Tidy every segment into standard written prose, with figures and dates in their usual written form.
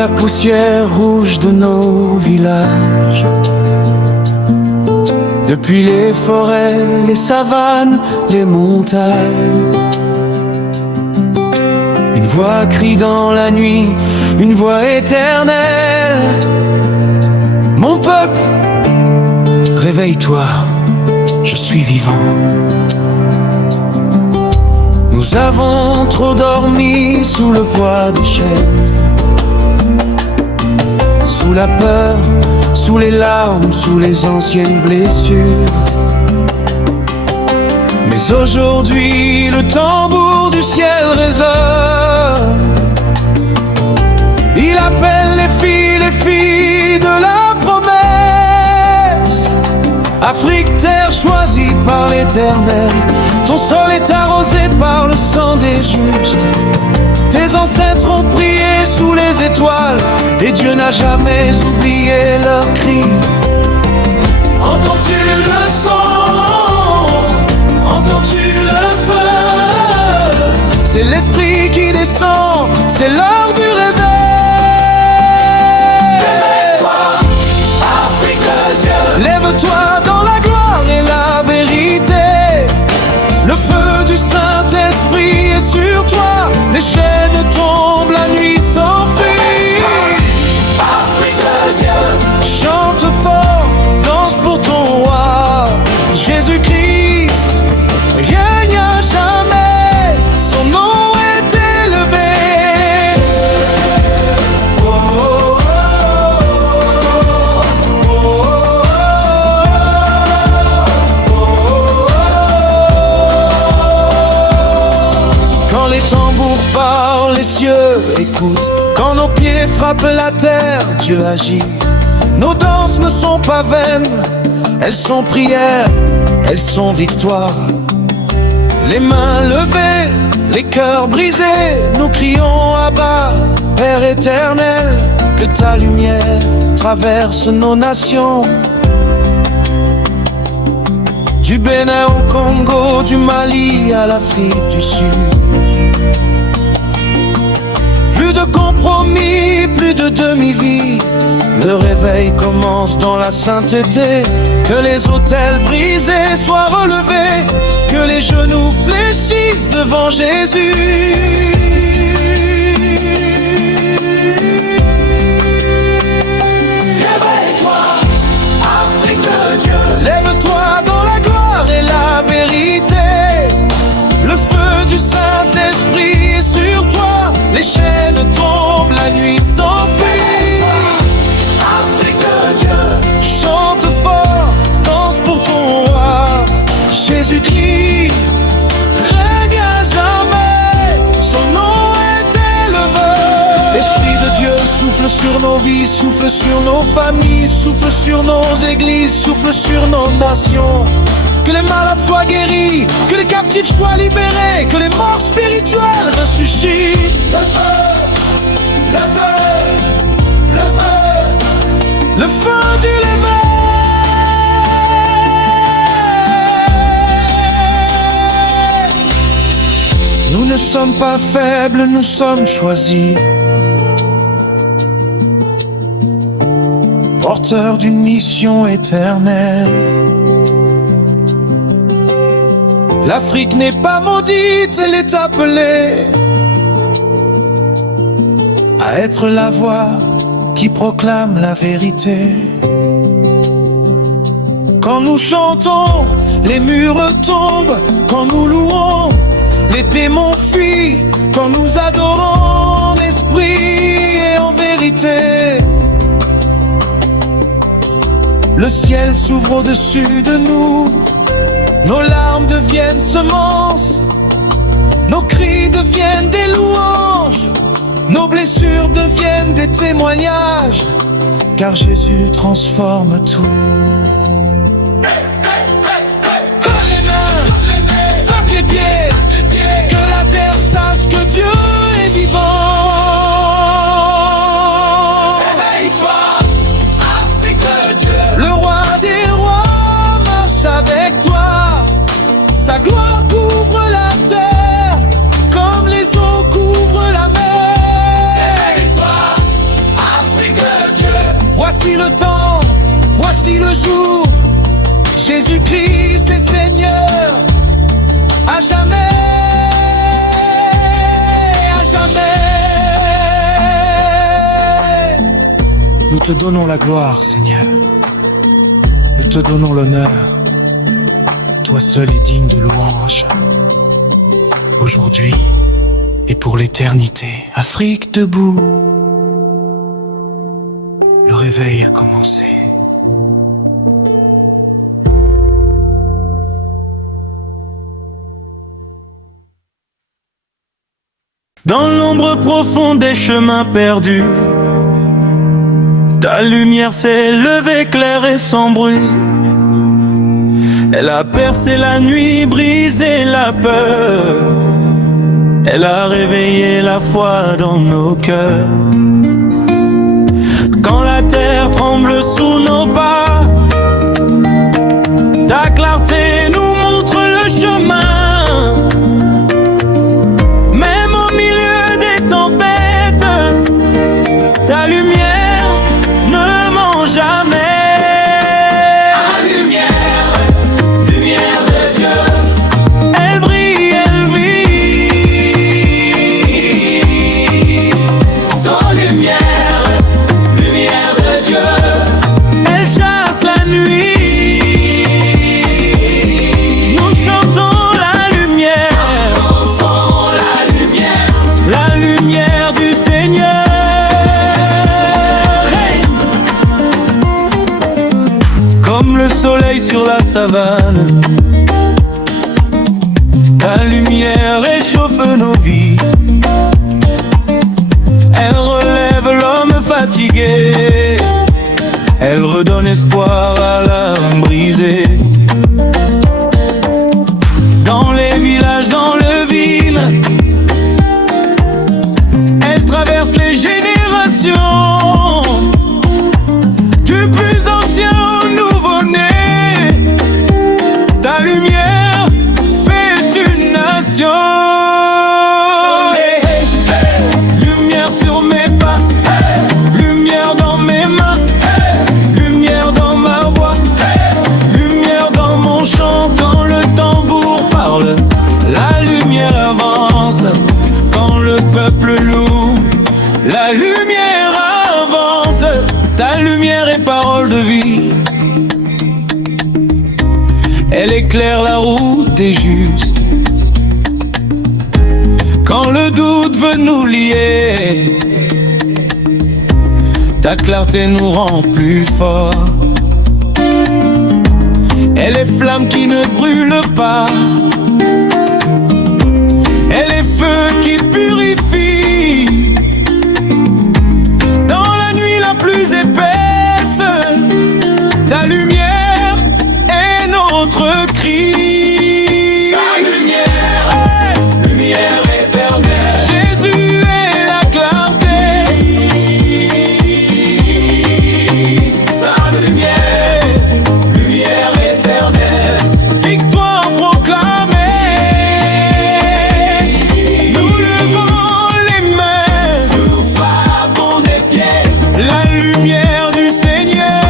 la poussière rouge de nos villages, depuis les forêts, les savanes, les montagnes. Une voix crie dans la nuit, une voix éternelle: mon peuple, réveille-toi, je suis vivant. Nous avons trop dormi sous le poids des chaînes, sous la peur, sous les larmes, sous les anciennes blessures. Mais aujourd'hui, le tambour du ciel résonne. Il appelle les filles de la promesse. Afrique, terre choisie par l'Éternel, ton sol est arrosé par le sang des justes. Tes ancêtres ont prié sous les étoiles, et Dieu n'a jamais oublié leurs cris. Entends-tu le son? Entends-tu le feu? C'est l'esprit qui descend, c'est l'heure du réveil. Réveille-toi, Afrique de Dieu. Lève-toi dans la gloire et la vérité. Le feu du Saint-Esprit est sur toi. Les chaînes tombent, la nuit s'enfuit. Afrique de Dieu. Chante fort, danse pour ton roi. Jésus-Christ règne à jamais, son nom est élevé. Oh, oh, oh, oh, oh, oh. Quand les tambours parlent, les cieux écoutent. Quand nos pieds frappent la terre, Dieu agit. Nos danses ne sont pas vaines, elles sont prières, elles sont victoires. Les mains levées, les cœurs brisés, nous crions à bas, Père éternel, que ta lumière traverse nos nations. Du Bénin au Congo, du Mali à l'Afrique du Sud. Plus de compromis, plus de demi-vie. Le réveil commence dans la sainteté. Que les autels brisés soient relevés, que les genoux fléchissent devant Jésus. Réveille-toi, Afrique de Dieu. Lève-toi dans la gloire et la vérité. Le feu du Saint-Esprit est sur toi. Les chaînes tombent, la nuit s'enfuit. Afrique de Dieu. Chante fort, danse pour ton roi. Jésus-Christ règne à jamais, son nom est élevé. L'Esprit de Dieu souffle sur nos vies, souffle sur nos familles, souffle sur nos églises, souffle sur nos nations. Que les malades soient guéris, que les captifs soient libérés, que les morts spirituels ressuscitent. Le feu, le feu, le feu, le feu du l'éveil. Nous ne sommes pas faibles, nous sommes choisis, porteurs d'une mission éternelle. L'Afrique n'est pas maudite, elle est appelée à être la voix qui proclame la vérité. Quand nous chantons, les murs tombent. Quand nous louons, les démons fuient. Quand nous adorons en esprit et en vérité, le ciel s'ouvre au-dessus de nous. Nos larmes deviennent semences, nos cris deviennent des louanges, nos blessures deviennent des témoignages, car Jésus transforme tout. Fais les mains, frappe les pieds, que la terre sache que Dieu est vivant. Réveille-toi, Afrique de Dieu. Le roi des rois marche avec toi. Sa gloire couvre la terre comme les eaux couvrent la mer. Réveille-toi, Voici le temps, voici le jour. Jésus-Christ est Seigneur. À jamais, à jamais. Nous te donnons la gloire, Seigneur. Nous te donnons l'honneur. Toi seul est digne de louange. Aujourd'hui et pour l'éternité. Afrique debout. Le réveil a commencé. Dans l'ombre profonde des chemins perdus, ta lumière s'est levée claire et sans bruit. Elle a percé la nuit, brisé la peur. Elle a réveillé la foi dans nos cœurs. Quand la terre tremble sous nos pas, ta clarté nous montre le chemin. Même au milieu des tempêtes, ta lumière ne ment jamais. Ta lumière, lumière de Dieu, Elle brille, elle vit. son lumière, lumière de Dieu, Elle chasse la nuit. Nous chantons la lumière, dansons la lumière du Seigneur. Hey! Comme le soleil sur la savane, ta lumière réchauffe nos vies. Elle relève l'homme fatigué. Elle redonne espoir à l'âme brisée. Dans les villages, dans le ville, elle traverse les générations. Du plus ancien au nouveau-né, ta lumière fait une nation. Hey, hey, hey. Lumière sur mes pas, lumière dans mes mains, lumière dans ma voix, lumière dans mon chant. Quand le tambour parle, la lumière avance. Quand le peuple loue, la lumière avance. Ta lumière est parole de vie. Elle éclaire la route des justes. Quand le doute veut nous lier, ta clarté nous rend plus forts. Elle est flamme qui ne brûle pas. Elle est feu qui purifie. Dans la nuit la plus épaisse, ta lumière est notre cri. Sa lumière, lumière éternelle. Jésus est la clarté. Sa lumière, lumière éternelle. Victoire proclamée. Nous levons les mains. Nous frappons des pieds. La lumière du Seigneur.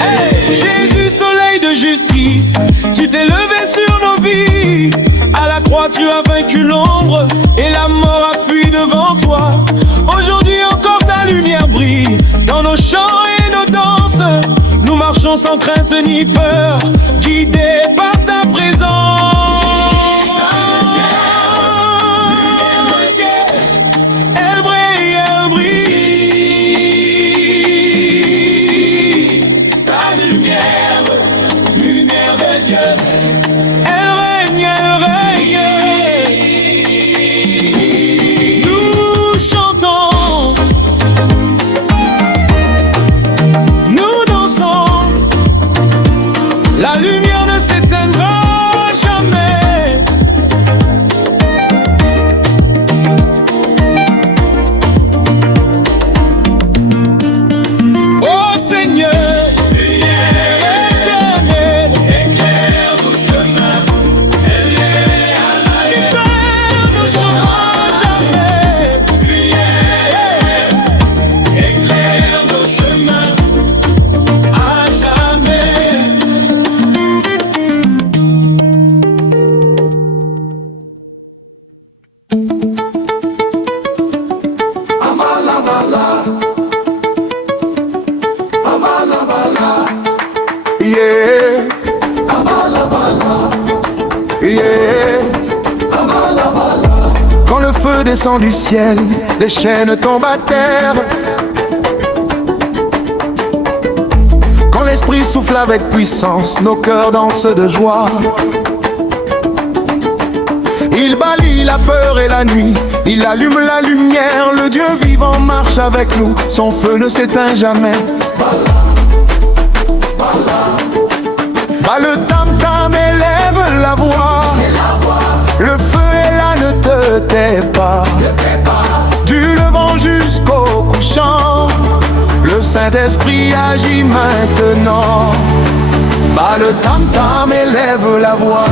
Hey, Jésus, soleil de justice, tu t'es levé sur nos vies. À la croix, tu as vaincu l'ombre et la mort a fui devant toi. Aujourd'hui encore, ta lumière brille dans nos chants et nos danses. Nous marchons sans crainte ni peur, guidés par ta présence. Elle brille, elle brille. Sa lumière, lumière de Dieu, Elle règne, elle règne. Nous chantons, nous dansons. La lumière ne s'éteindra jamais. Oh Seigneur, lumière éternelle, éclaire nos chemins. Elle est à Yeah. Quand le feu descend du ciel, les chaînes tombent à terre. Quand l'esprit souffle avec puissance, nos cœurs dansent de joie. Il balaye la peur et la nuit, il allume la lumière. Le Dieu vivant marche avec nous, son feu ne s'éteint jamais. Bah le tam-tam élève la voix. Le feu est là, ne te tais pas. Du levant jusqu'au couchant, le Saint-Esprit agit maintenant. Bah le tam-tam élève la voix.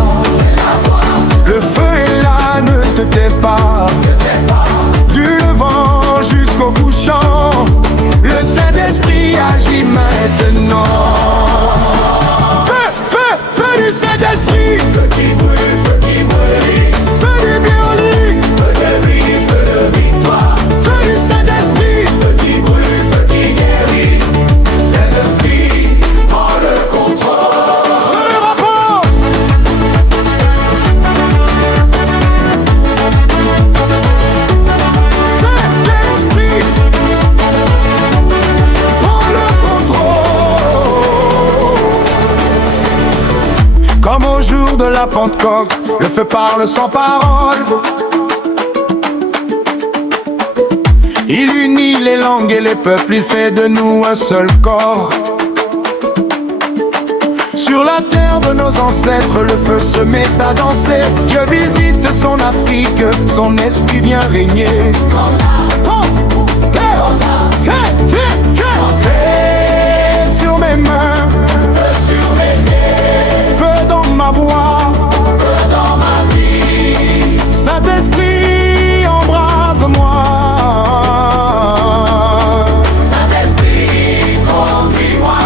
Le feu est là, ne te tais pas. Du levant jusqu'au couchant, le Saint-Esprit agit maintenant. Feu, feu, feu du Saint-Esprit. Feu qui brûle, feu qui brûle. Feu du bienvenue. Feu de vie, feu de victoire. Feu du Saint-Esprit. Feu qui brûle, feu qui guérit. L'esprit prend le contrôle. Le rapport. Saint-Esprit prend le contrôle. Comme au jour de la Pentecôte, le feu parle sans parole. Il unit les langues et les peuples, il fait de nous un seul corps. Sur la terre de nos ancêtres, le feu se met à danser. Dieu visite son Afrique, son esprit vient régner. Feu sur mes mains, Feu sur mes pieds, feu dans ma voix. feu dans ma vie. Saint-Esprit, embrase-moi. Saint-Esprit, conduis-moi.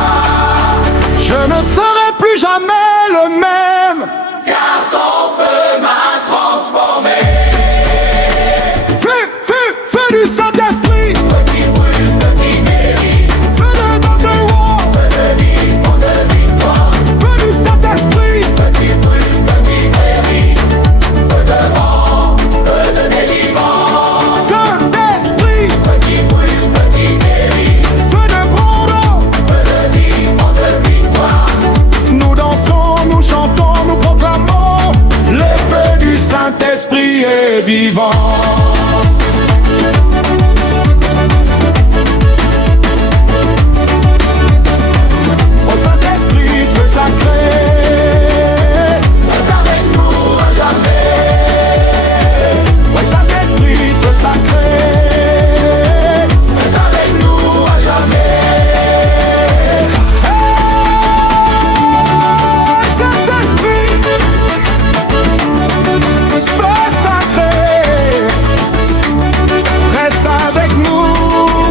Je ne serai plus jamais le même. Car ton feu m'a transformé. Feu, feu, feu du Saint-Esprit. Feu qui brûle, feu qui guérit. Feu de notre roi. Feu de vie, feu de victoire. Feu du Saint-Esprit. Feu qui brûle, feu qui guérit. Feu de vent, feu de délivrance. Saint-Esprit. Feu qui brûle, feu qui guérit. Feu de brandon. Feu de vie, feu de victoire. Nous dansons, nous chantons, nous proclamons. Le feu du Saint-Esprit est vivant. Au Saint-Esprit, feu sacré. Reste avec nous à jamais. Au Saint-Esprit, feu sacré. Reste avec nous à jamais. Hey, Saint-Esprit, feu sacré. Reste avec nous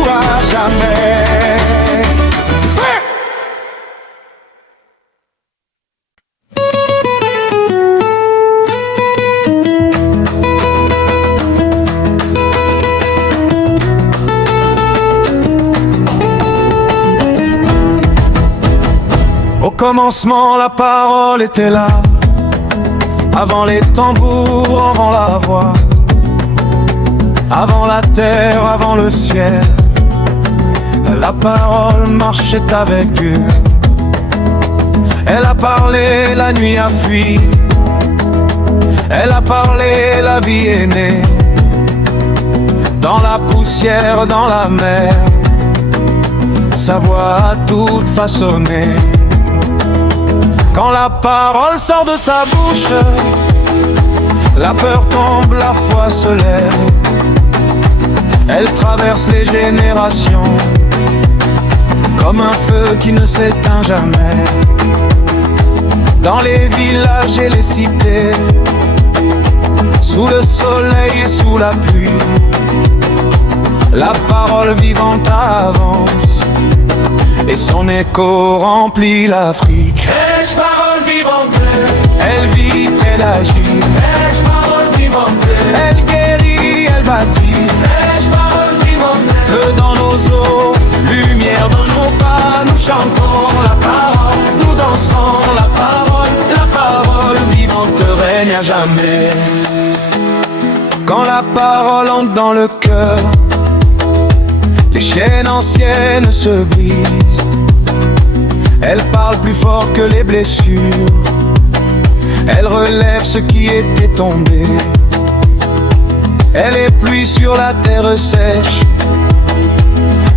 à jamais. Feu. Au commencement, la parole était là. Avant les tambours, avant la voix. Avant la terre, avant le ciel. La parole marchait avec Dieu. Elle a parlé, la nuit a fui. Elle a parlé, la vie est née. Dans la poussière, dans la mer, sa voix a tout façonné. Quand la parole sort de sa bouche, la peur tombe, la foi se lève. Elle traverse les générations comme un feu qui ne s'éteint jamais. Dans les villages et les cités, sous le soleil et sous la pluie, la parole vivante avance et son écho remplit l'Afrique. Est-ce parole vivante? Elle vit, elle agit, Est-ce parole vivante? elle guérit, elle bâtit. Est-ce parole vivante? Feu dans nos eaux, lumière dans nos pas. Nous chantons la parole, nous dansons la parole vivante règne à jamais. Quand la parole entre dans le cœur, les chaînes anciennes se brisent. Elle parle plus fort que les blessures. Elle relève ce qui était tombé. Elle est pluie sur la terre sèche.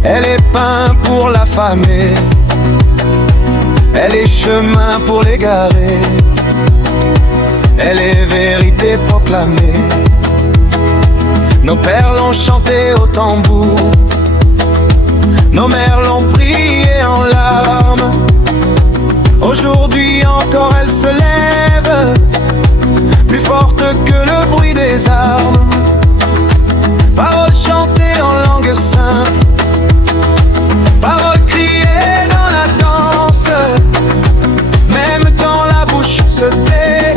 Elle est pain pour l'affamé. Elle est chemin pour l'égaré. Elle est vérité proclamée. Nos pères l'ont chanté au tambour. Nos mères l'ont prié en larmes. Aujourd'hui encore elle se lève, plus forte que le bruit des armes. Paroles chantées en langue simple, paroles criées dans la danse. Même quand la bouche se tait,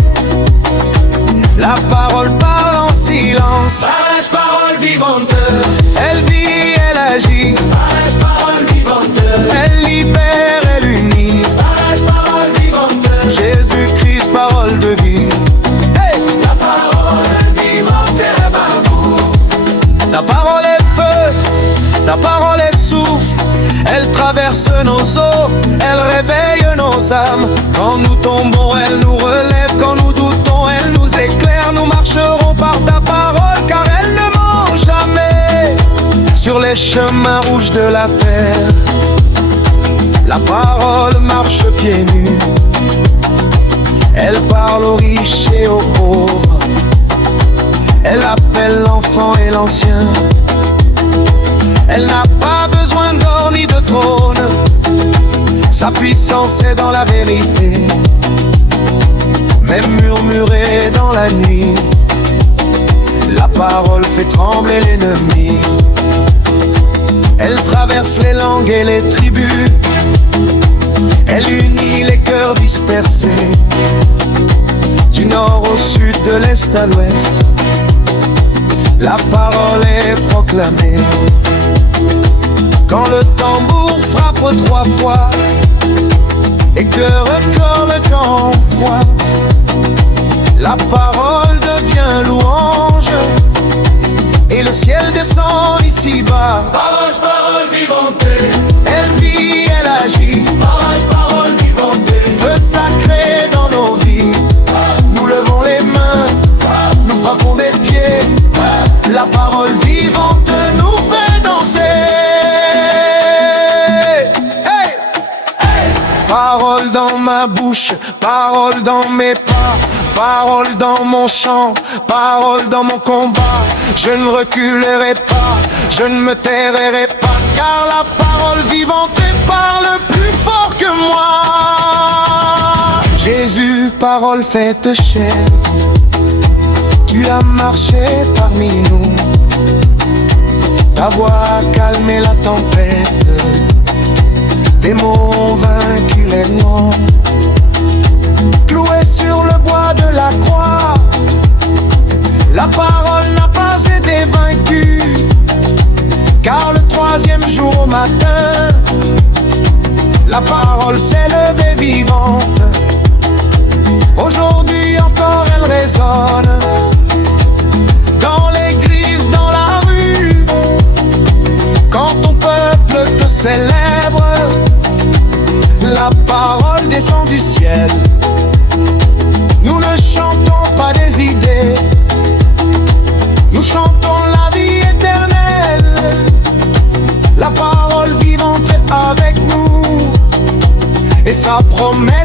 la parole parle en silence. Parole vivante, elle vit, elle agit. Parole vivante, elle libère, elle unit. Parole vivante, Jésus-Christ, parole de vie. Hey! La parole vivante est la babou. Ta parole est feu, ta parole est souffle. Elle traverse nos eaux, elle réveille nos âmes. Quand nous tombons, elle nous relève. Quand nous doutons, elle nous éclaire. Nous marcherons par ta parole, car elle ne ment jamais. Sur les chemins rouges de la terre, la parole marche pieds nus. Elle parle aux riches et aux pauvres. Elle appelle l'enfant et l'ancien. Elle n'a pas besoin d'or ni de trône. Sa puissance est dans la vérité, même murmurée dans la nuit. La parole fait trembler l'ennemi. Elle traverse les langues et les tribus. Elle unit les cœurs dispersés, du nord au sud, de l'est à l'ouest. La parole est proclamée. Quand le tambour frappe 3 fois et que record le camp froid, la parole devient louange et le ciel descend ici-bas. Parole vivante, elle vit, elle agit. Parole vivante, feu sacré dans nos vies. Nous levons les mains, nous frappons des pieds. La parole vivante nous fait danser. Hey! Hey! Parole dans ma bouche, parole dans mes pas, parole dans mon chant, parole dans mon combat. Je ne reculerai pas, je ne me tairai pas, car la parole vivante parle plus fort que moi. Jésus, parole faite chair, tu as marché parmi nous. Ta voix a calmé la tempête, tes mots ont vaincu les noms. Cloué sur le bois de la croix, la parole n'a pas été vaincue, car le 3e jour au matin, la parole s'est levée vivante. Aujourd'hui encore elle résonne dans l'église, dans la rue. Quand ton peuple te célèbre, la parole descend du ciel. Nous ne chantons pas des idées, nous chantons la vie éternelle. La parole vivante est avec nous et sa promesse